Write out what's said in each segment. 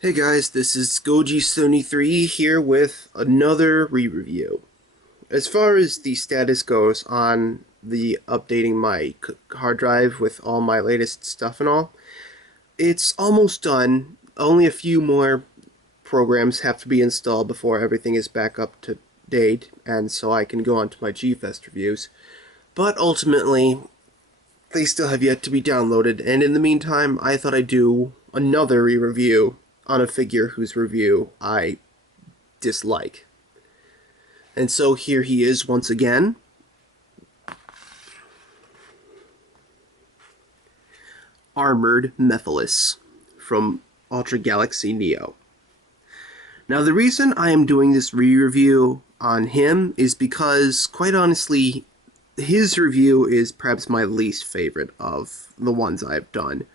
Hey guys, this is Goji73 here with another re-review. As far as the status goes on the updating my hard drive with all my latest stuff and all, it's almost done. Only a few more programs have to be installed before everything is back up to date, and so I can go on to my G-Fest reviews. But ultimately, they still have yet to be downloaded, and in the meantime, I thought I'd do another re-review on a figure whose review I dislike. And so here he is once again. Armored Mephilas from Ultra Galaxy Neo. Now the reason I am doing this re-review on him is because, quite honestly, his review is perhaps my least favorite of the ones I've done.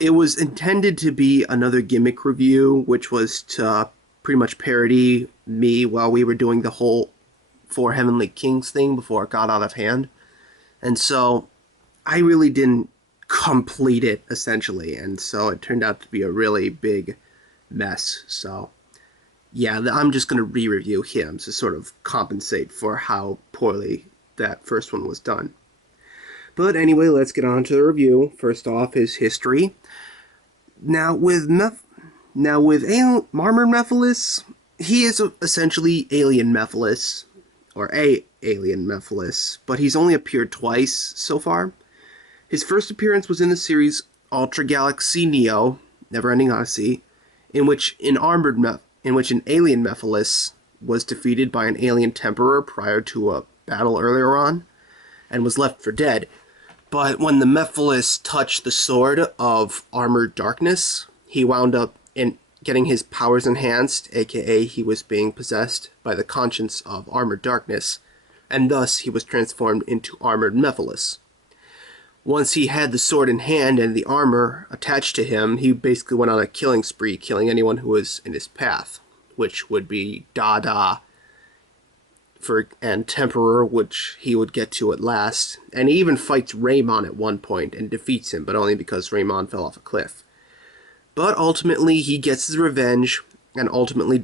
It was intended to be another gimmick review, which was to pretty much parody me while we were doing the whole Four Heavenly Kings thing before it got out of hand. And so I really didn't complete it, essentially, and so it turned out to be a really big mess. So yeah, I'm just going to re-review him to sort of compensate for how poorly that first one was done. But anyway, let's get on to the review. First off, his history. Now with Armored Mephilas, he is essentially Alien Mephilas, or a Alien Mephilas, but he's only appeared twice so far. His first appearance was in the series Ultra Galaxy Neo, Never-Ending Odyssey, in which an alien Mephilas was defeated by an alien Temperer prior to a battle earlier on, and was left for dead. But when the Mephilas touched the sword of Armored Darkness, he wound up getting his powers enhanced, aka he was being possessed by the conscience of Armored Darkness, and thus he was transformed into Armored Mephilas. Once he had the sword in hand and the armor attached to him, he basically went on a killing spree, killing anyone who was in his path, which would be Dada and Temperer, which he would get to at last, and he even fights Raymond at one point and defeats him, but only because Raymond fell off a cliff. But ultimately, he gets his revenge and ultimately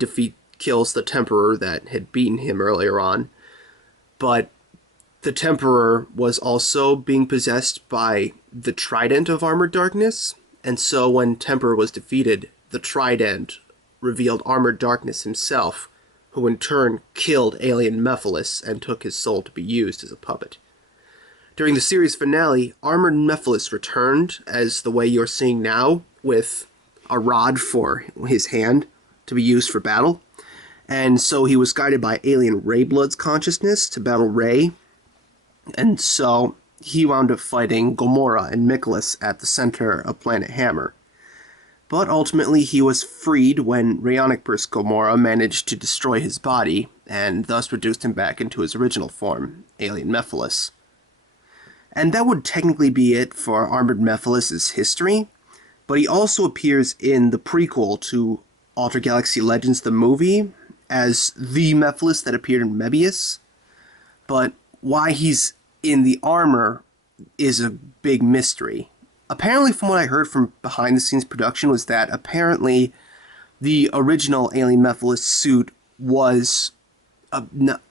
kills the Temperer that had beaten him earlier on. But the Temperer was also being possessed by the Trident of Armored Darkness, and so when Temperer was defeated, the Trident revealed Armored Darkness himself, who in turn killed Alien Mephilas and took his soul to be used as a puppet. During the series finale, Armored Mephilas returned as the way you're seeing now, with a rod for his hand to be used for battle, and so he was guided by Alien Rayblood's consciousness to battle Ray, and so he wound up fighting Gomorrah and Mephilas at the center of Planet Hammer. But ultimately he was freed when Rayonic Burst Gomorrah managed to destroy his body, and thus reduced him back into his original form, Alien Mephilas. And that would technically be it for Armored Mephilas' history, but he also appears in the prequel to Ultra Galaxy Legends the movie as the Mephilas that appeared in Mephis, but why he's in the armor is a big mystery. Apparently, from what I heard from behind-the-scenes production, was that apparently the original Alien Mephilas suit was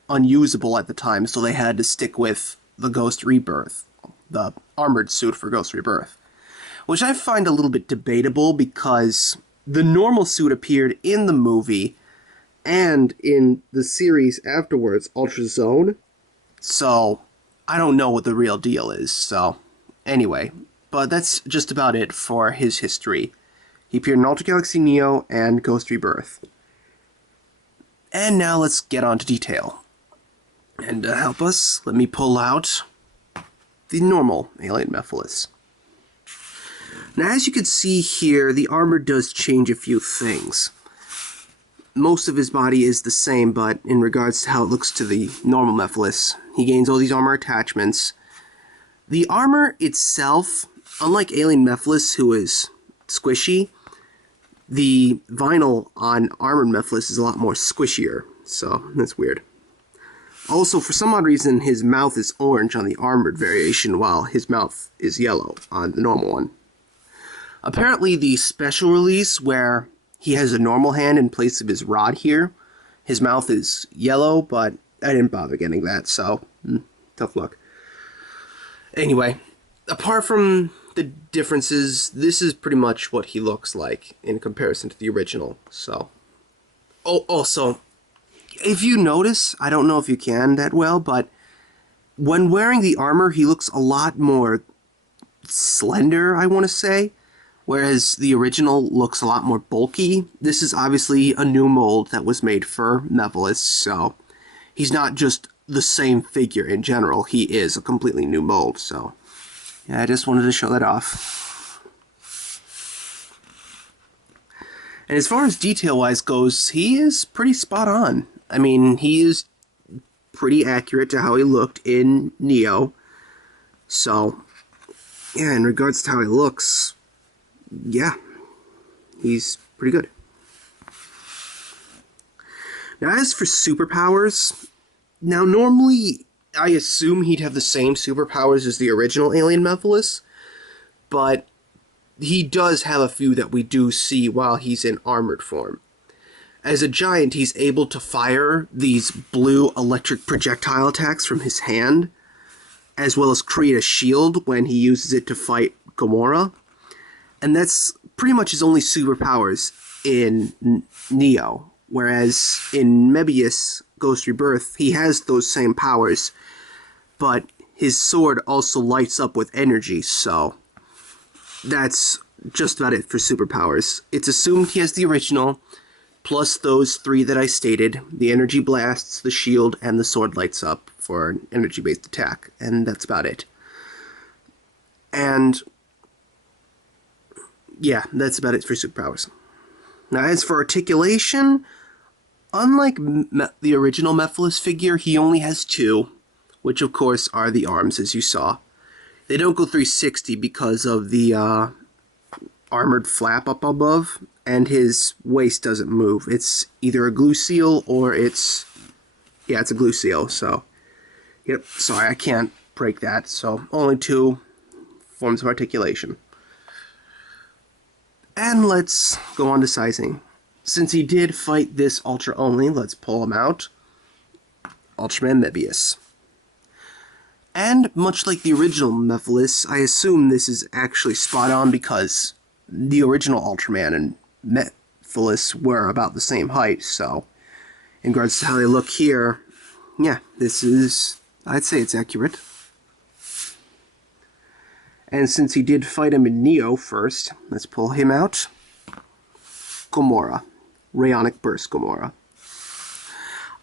unusable at the time, so they had to stick with the Ghost Rebirth, the armored suit for Ghost Rebirth, which I find a little bit debatable because the normal suit appeared in the movie and in the series afterwards, Ultra Zone, so I don't know what the real deal is, so anyway. But that's just about it for his history. He appeared in Ultra Galaxy Neo and Ghost Rebirth. And now let's get on to detail. And to help us, let me pull out the normal Alien Mephilas. Now, as you can see here, the armor does change a few things. Most of his body is the same, but in regards to how it looks to the normal Mephilas, he gains all these armor attachments. The armor itself, unlike Alien Mephilas, who is squishy, the vinyl on Armored Mephilas is a lot more squishier, so that's weird. Also, for some odd reason, his mouth is orange on the armored variation, while his mouth is yellow on the normal one. Apparently the special release where he has a normal hand in place of his rod here, his mouth is yellow, but I didn't bother getting that, so tough luck. Anyway, apart from the differences, this is pretty much what he looks like in comparison to the original, so. Oh, also, if you notice, I don't know if you can that well, but when wearing the armor, he looks a lot more slender, I want to say, whereas the original looks a lot more bulky. This is obviously a new mold that was made for Mephilas, so he's not just the same figure in general, he is a completely new mold, so yeah, I just wanted to show that off. And as far as detail-wise goes, he is pretty spot on. I mean, he is pretty accurate to how he looked in Neo, so yeah, in regards to how he looks, yeah, he's pretty good. Now, as for superpowers, now normally I assume he'd have the same superpowers as the original Alien Mephilas, but he does have a few that we do see while he's in armored form. As a giant, he's able to fire these blue electric projectile attacks from his hand, as well as create a shield when he uses it to fight Gamora. And that's pretty much his only superpowers in Neo. Whereas in Mephis Ghost Rebirth, he has those same powers, but his sword also lights up with energy, so that's just about it for superpowers. It's assumed he has the original, plus those three that I stated, the energy blasts, the shield, and the sword lights up for an energy-based attack, and that's about it. And yeah, that's about it for superpowers. Now, as for articulation, unlike the original Mephilas figure, he only has two, which of course are the arms, as you saw. They don't go 360 because of the armored flap up above, and his waist doesn't move. It's either a glue seal or it's a glue seal, so yep, sorry, I can't break that, so only two forms of articulation. And let's go on to sizing. Since he did fight this Ultra only, let's pull him out. Ultraman Mephis. And much like the original Mephilas, I assume this is actually spot on because the original Ultraman and Mephilas were about the same height, so in regards to how they look here, yeah, this is, I'd say it's accurate. And since he did fight him in Neo first, let's pull him out. Gamora. Rayonic Burst Gamora.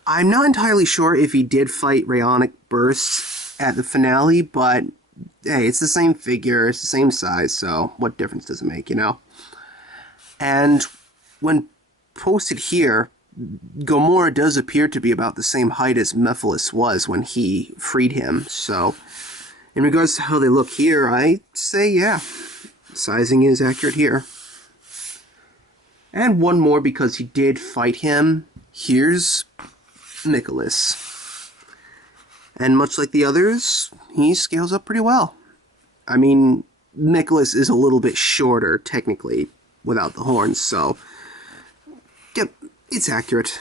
I'm not entirely sure if he did fight Rayonic Burst at the finale, but hey, it's the same figure, it's the same size, so what difference does it make, you know? And when posted here, Gamora does appear to be about the same height as Mephilas was when he freed him, so in regards to how they look here, I say yeah, sizing is accurate here. And one more because he did fight him. Here's Mephilas. And much like the others, he scales up pretty well. I mean, Mephilas is a little bit shorter, technically, without the horns, so yep, it's accurate.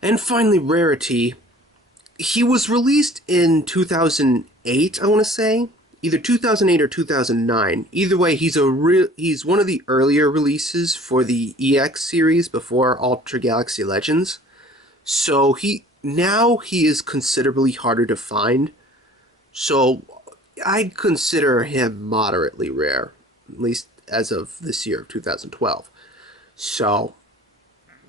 And finally, Rarity. He was released in 2008, I want to say. Either 2008 or 2009. Either way, he's one of the earlier releases for the EX series before Ultra Galaxy Legends. So he is considerably harder to find. So I'd consider him moderately rare, at least as of this year of 2012. So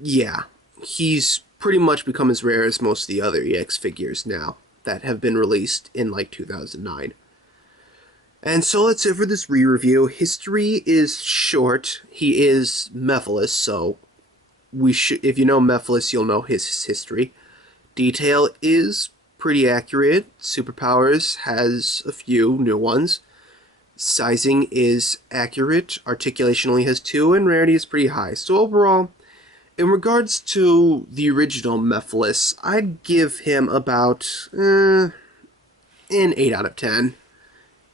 yeah, he's pretty much become as rare as most of the other EX figures now that have been released in like 2009. And so that's it for this re-review. History is short. He is Mephilas, so if you know Mephilas, you'll know his history. Detail is pretty accurate. Superpowers has a few new ones. Sizing is accurate. Articulation only has 2, and Rarity is pretty high. So overall, in regards to the original Mephilas, I'd give him about an 8 out of 10.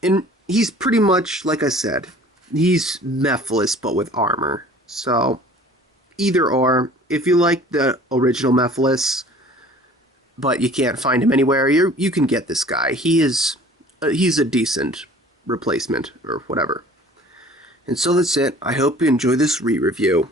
And he's pretty much, like I said, he's Mephilas but with armor. So, either or, if you like the original Mephilas, but you can't find him anywhere, you can get this guy. He's a decent replacement, or whatever. And so that's it. I hope you enjoy this re-review.